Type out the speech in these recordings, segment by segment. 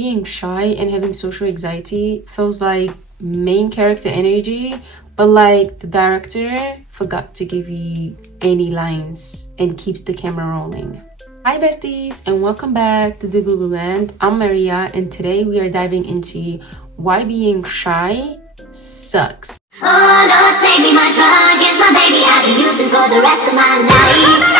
Being shy and having social anxiety feels like main character energy, but like the director forgot to give you any lines and keeps the camera rolling. Hi besties, and welcome back to the Google Land. I'm Maria, and today we are diving into why being shy sucks. Oh Lord, save me, my drug is my baby. I'll be using for the rest of my life.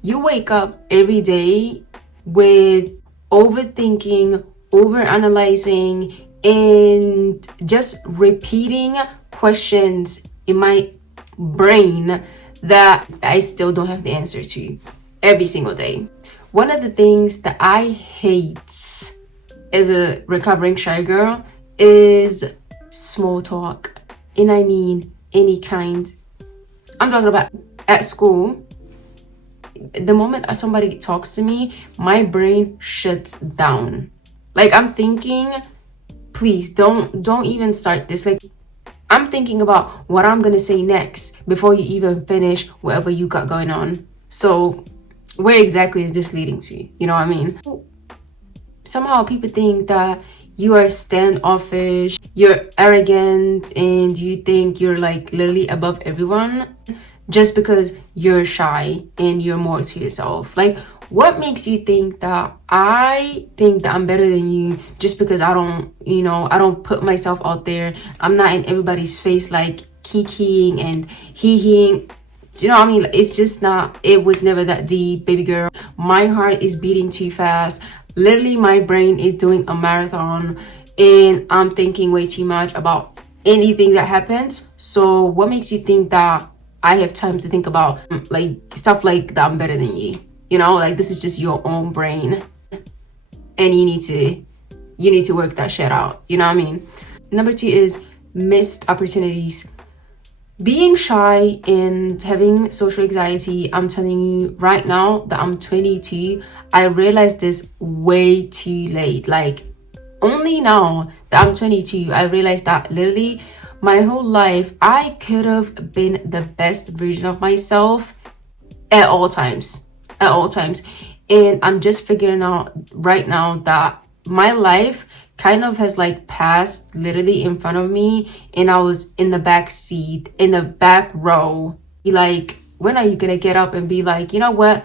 You wake up every day with overthinking, overanalyzing, and just repeating questions in my brain that I still don't have the answer to every single day. One of the things that I hate as a recovering shy girl is small talk. And I mean any kind. I'm talking about at school. The moment somebody talks to me, my brain shuts down. Like I'm thinking, please don't even start this. Like I'm thinking about what I'm gonna say next before you even finish whatever you got going on. So where exactly is this leading to? You know what I mean? Somehow people think that you are standoffish, you're arrogant, and you think you're like literally above everyone just because you're shy and you're more to yourself. Like, what makes you think that I think that I'm better than you just because I don't put myself out there. I'm not in everybody's face like kikiing and hee-heeing. You know what I mean? It's just not, it was never that deep, baby girl. My heart is beating too fast. Literally, my brain is doing a marathon and I'm thinking way too much about anything that happens. So what makes you think that I have time to think about like stuff like that I'm better than you? You know, like this is just your own brain and you need to work that shit out. You know what I mean? Number 2 is missed opportunities. Being shy and having social anxiety, I'm telling you right now that I'm 22, I realized this way too late. Like only now that I'm 22, I realized that literally my whole life, I could have been the best version of myself at all times. And I'm just figuring out right now that my life kind of has like passed literally in front of me and I was in the back seat, in the back row. Like, when are you gonna get up and be like, you know what?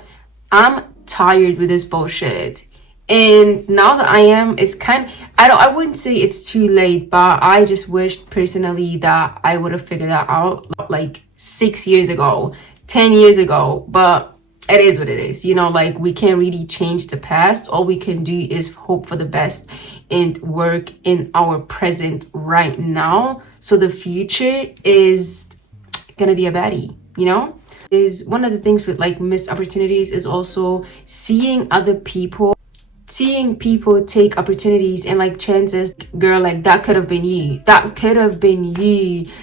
I'm tired with this bullshit. And now that I am, it's kind of, I wouldn't say it's too late, but I just wished personally that I would have figured that out like 6 years ago, 10 years ago. But it is what it is, you know, like we can't really change the past. All we can do is hope for the best and work in our present right now. So the future is gonna be a baddie, you know? Is one of the things with like missed opportunities is also seeing people take opportunities and like chances. Girl, like that could have been you.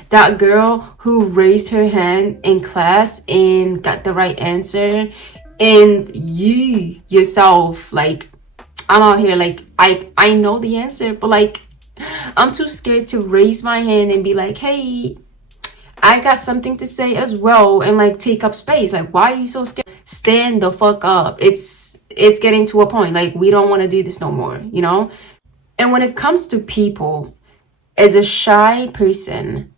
That girl who raised her hand in class and got the right answer. And you yourself, like I'm out here like I know the answer, but like I'm too scared to raise my hand and be like, hey, I got something to say as well, and like take up space. Like, why are you so scared? Stand the fuck up. It's getting to a point like we don't want to do this no more, you know? And when it comes to people, as a shy person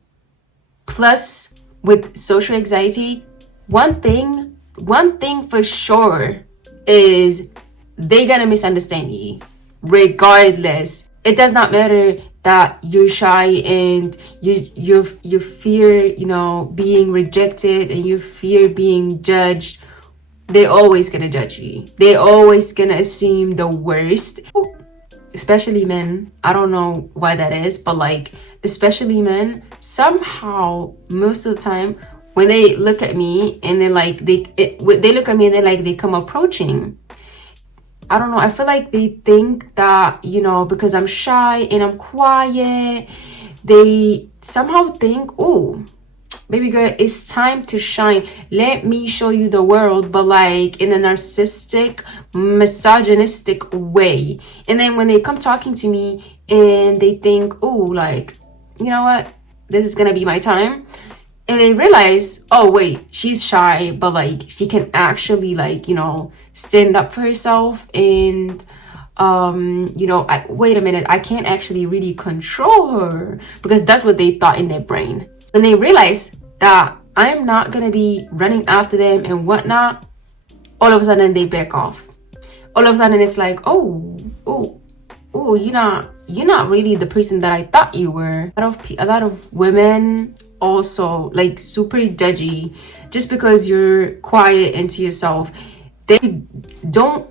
plus with social anxiety, one thing for sure is they're gonna misunderstand you regardless. It does not matter that you're shy and you fear, you know, being rejected and you fear being judged. They're always gonna judge you. They're always gonna assume the worst. Especially men. I don't know why that is, but like, especially men, somehow, most of the time, when they look at me and then like, they look at me and then like, they come approaching. I don't know, I feel like they think that, you know, because I'm shy and I'm quiet, they somehow think, oh, baby girl, it's time to shine. Let me show you the world, but like in a narcissistic, misogynistic way. And then when they come talking to me and they think, oh, like, you know what? This is gonna be my time. and they realize, oh wait, she's shy, but like she can actually like, you know, stand up for herself. And you know, wait a minute, I can't actually really control her, because that's what they thought in their brain. When they realize that I'm not gonna be running after them and whatnot, all of a sudden they back off. All of a sudden it's like, oh, you're not really the person that I thought you were. A lot of women also like super judgy just because you're quiet and to yourself. They don't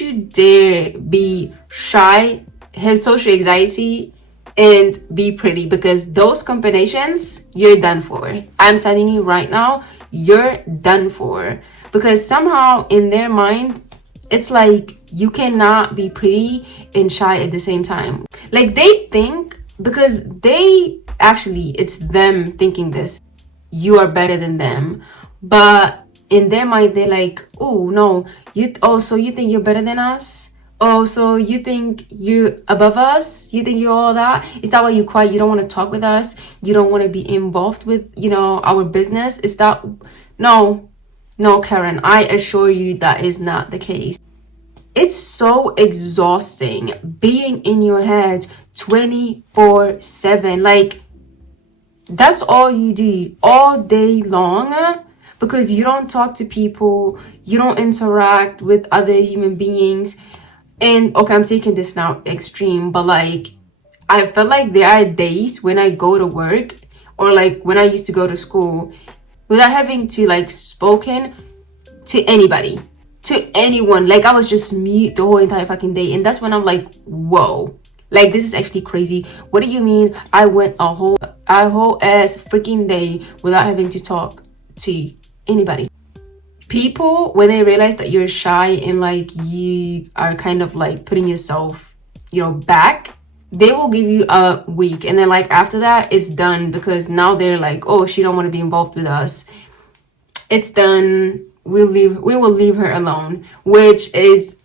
you dare be shy, have social anxiety, and be pretty, because those combinations, you're done for. I'm telling you right now, you're done for, because somehow in their mind it's like you cannot be pretty and shy at the same time. Like they think, because they actually, it's them thinking this, you are better than them, but in their mind they're like, oh no, so you think you're better than us? Oh, so you think you're above us? You think you're all that? Is that why you're quiet? You don't want to talk with us? You don't want to be involved with, you know, our business? Is that... No, Karen, I assure you that is not the case. It's so exhausting being in your head 24/7. Like, that's all you do all day long, because you don't talk to people, you don't interact with other human beings. And okay, I'm taking this now extreme, but like I felt like there are days when I go to work, or like when I used to go to school, without having to like spoken to anybody, to anyone. Like I was just mute the whole entire fucking day. And that's when I'm like, whoa, like this is actually crazy. What do you mean I went a whole ass freaking day without having to talk to anybody? People, when they realize that you're shy and like you are kind of like putting yourself, you know, back, they will give you a week, and then like after that it's done, because now they're like, oh, she don't want to be involved with us, it's done, we will leave her alone. Which is,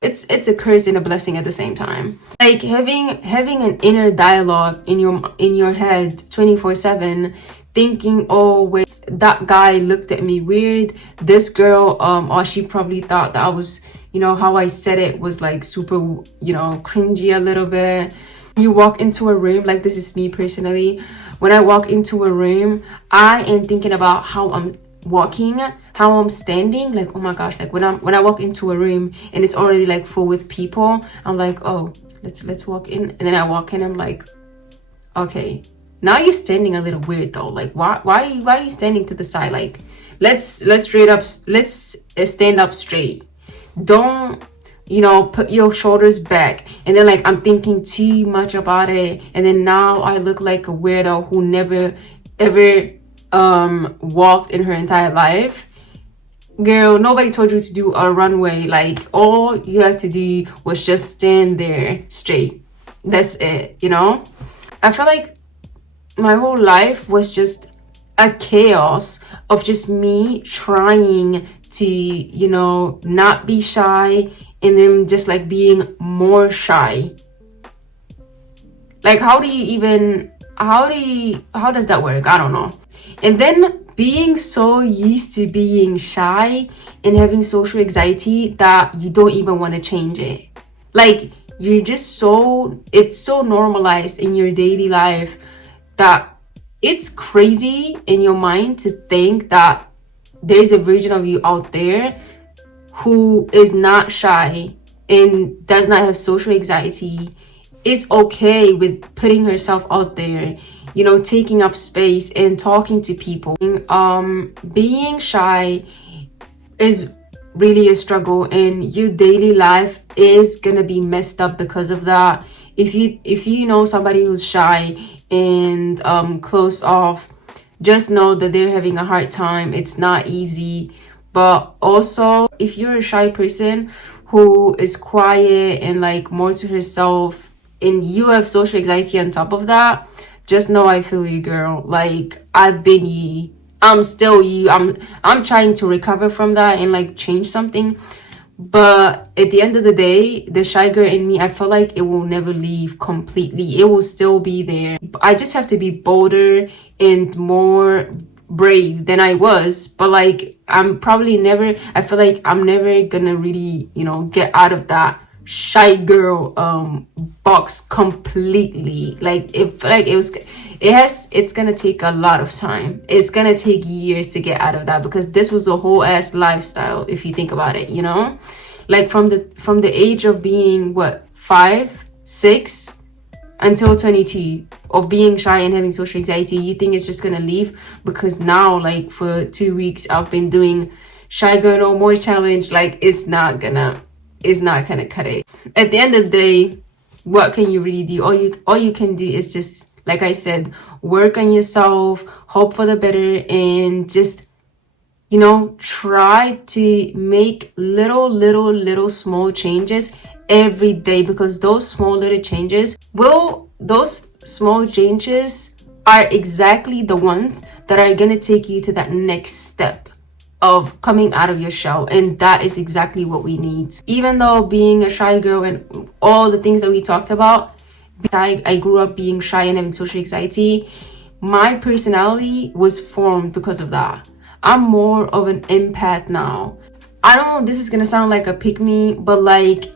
it's a curse and a blessing at the same time. Like having an inner dialogue in your head 24/7, thinking, oh wait, that guy looked at me weird, this girl or she probably thought that I was, you know, how I said it was like super, you know, cringy a little bit. You walk into a room, like this is me personally, when I walk into a room, I am thinking about how I'm walking, how I'm standing. Like, oh my gosh, like when I walk into a room and it's already like full with people, I'm like, oh, let's walk in. And then I walk in, I'm like, okay, now you're standing a little weird though. Like why are you standing to the side? Like let's stand up straight. Don't, you know, put your shoulders back. And then like I'm thinking too much about it, and then now I look like a weirdo who never ever walked in her entire life. Girl, nobody told you to do a runway. Like all you have to do was just stand there straight. That's it, you know? I feel like my whole life was just a chaos of just me trying to, you know, not be shy, and then just like being more shy. Like how does that work? I don't know. And then being so used to being shy and having social anxiety that you don't even want to change it. Like you're just it's so normalized in your daily life that it's crazy in your mind to think that there's a version of you out there who is not shy and does not have social anxiety, is okay with putting herself out there, you know, taking up space and talking to people. Being shy is really a struggle, and your daily life is gonna be messed up because of that. If you know somebody who's shy and closed off, just know that they're having a hard time. It's not easy. But also, if you're a shy person who is quiet and like more to herself, and you have social anxiety on top of that, just know I feel you, girl. Like I've been you, I'm still you. I'm trying to recover from that and like change something, But at the end of the day, the shy girl in me, I feel like it will never leave completely. It will still be there. I just have to be bolder and more brave than I was. But like, I feel like I'm never gonna really, get out of that shy girl box completely. Like, it's gonna take a lot of time. It's gonna take years to get out of that, because this was a whole ass lifestyle if you think about it, like from the age of being 5, 6 until 22 of being shy and having social anxiety. You think it's just gonna leave? Because now, like, for 2 weeks I've been doing Shy Girl No More challenge. Like, it's not gonna cut it. At the end of the day, what can you really do? All you can do is just, like I said, work on yourself, hope for the better, and just try to make little small changes every day, because those small changes are exactly the ones that are gonna take you to that next step of coming out of your shell. And that is exactly what we need. Even though being a shy girl and all the things that we talked about, I grew up being shy and having social anxiety, my personality was formed because of that. I'm more of an empath now. I don't know, this is gonna sound like a pick me, but like,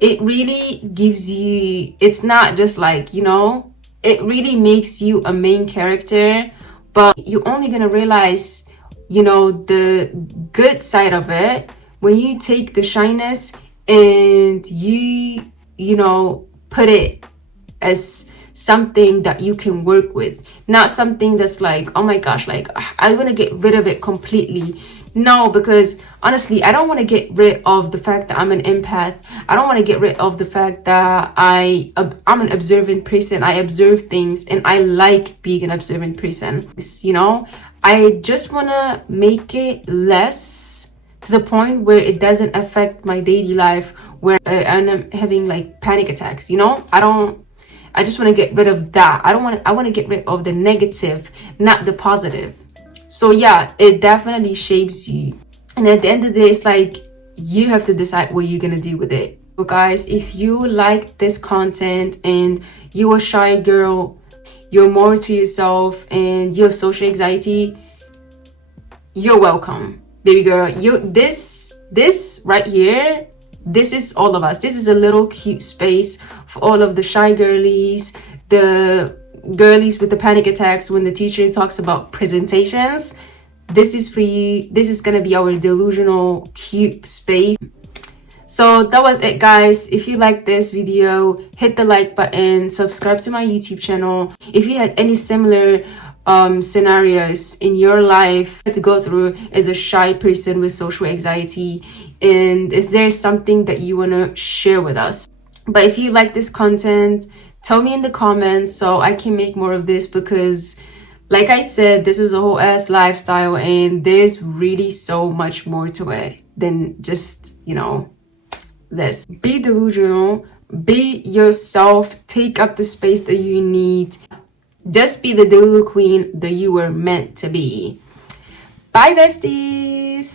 it really gives you, it's not just like, it really makes you a main character, but you're only gonna realize the good side of it when you take the shyness and you put it as something that you can work with, not something that's like, oh my gosh, like I want to get rid of it completely. No, because honestly, I don't want to get rid of the fact that I'm an empath. I don't want to get rid of the fact that I'm an observant person. I observe things and I like being an observant person. I just want to make it less, to the point where it doesn't affect my daily life, where I'm having like panic attacks. I just want to get rid of that. I want to get rid of the negative, not the positive. So yeah, it definitely shapes you. And at the end of the day, it's like, you have to decide what you're gonna do with it. So guys, if you like this content and you're a shy girl, you're more to yourself, and you have social anxiety, you're welcome, baby girl. This right here, this is all of us. This is a little cute space for all of the shy girlies, the girlies with the panic attacks when the teacher talks about presentations. This is for you. This is gonna be our delusional cute space. So that was it, guys. If you like this video, hit the like button, subscribe to my YouTube channel. If you had any similar scenarios in your life to go through as a shy person with social anxiety, and is there something that you want to share with us? But if you like this content, tell me in the comments so I can make more of this, because like I said, this was a whole ass lifestyle and there's really so much more to it than just this. Be delusional, be yourself, take up the space that you need. Just be the Delulu queen that you were meant to be. Bye, besties.